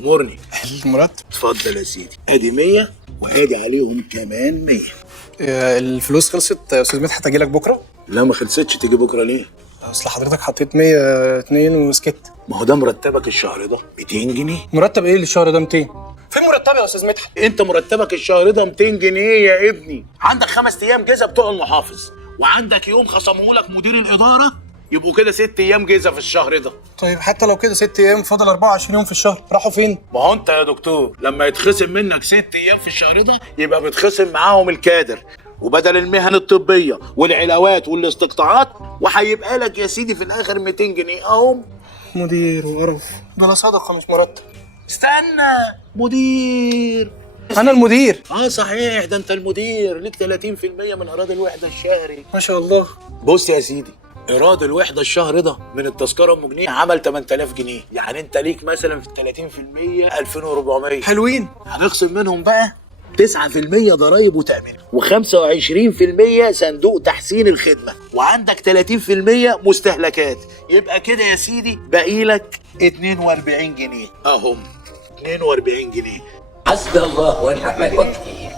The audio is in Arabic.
امورني. المرتب. اتفضل يا سيدي، ادي 100 وادي عليهم كمان 100. الفلوس خلصت يا استاذ مدحت، اجي لك بكره؟ لا ما خلصتش، تيجي بكره ليه؟ اصل حضرتك حطيت 102 وسكت. ما هو ده مرتبك الشهر ده 200 جنيه. مرتب ايه الشهر ده 200؟ فين مرتبي يا استاذ مدحت؟ انت مرتبك الشهر ده 200 جنيه يا ابني. عندك 5 ايام جزا بتوع المحافظ، وعندك يوم خصمهولك مدير الاداره، يبقوا كده 6 ايام جزا في الشهر ده. طيب حتى لو كده 6 ايام، فاضل 24 يوم في الشهر، راحوا فين؟ ما هو انت يا دكتور لما يتخصم منك 6 ايام في الشهر ده يبقى بيتخصم معاهم الكادر وبدل المهن الطبيه والعلاوات والاستقطاعات، وهيبقى لك يا سيدي في الاخر 200 جنيه اهم. مدير وقرف، ده انا صدقه مش مرتب. استنى، مدير. انا المدير؟ صحيح، ده انت المدير، ليك 30% من ايراد الوحده الشهري. ما شاء الله. بص يا سيدي، ايراد الوحده الشهر ده من التذكره ام جنيه عمل 8000 جنيه، يعني انت ليك مثلا في 30% 2400. حلوين. هنخصم منهم بقى 9% ضرايب وتامين، و25% صندوق تحسين الخدمه، وعندك 30% مستهلكات. يبقى كده يا سيدي باقي لك 42 جنيه اهم. 42 جنيه. حسبي الله ونعم الوكيل.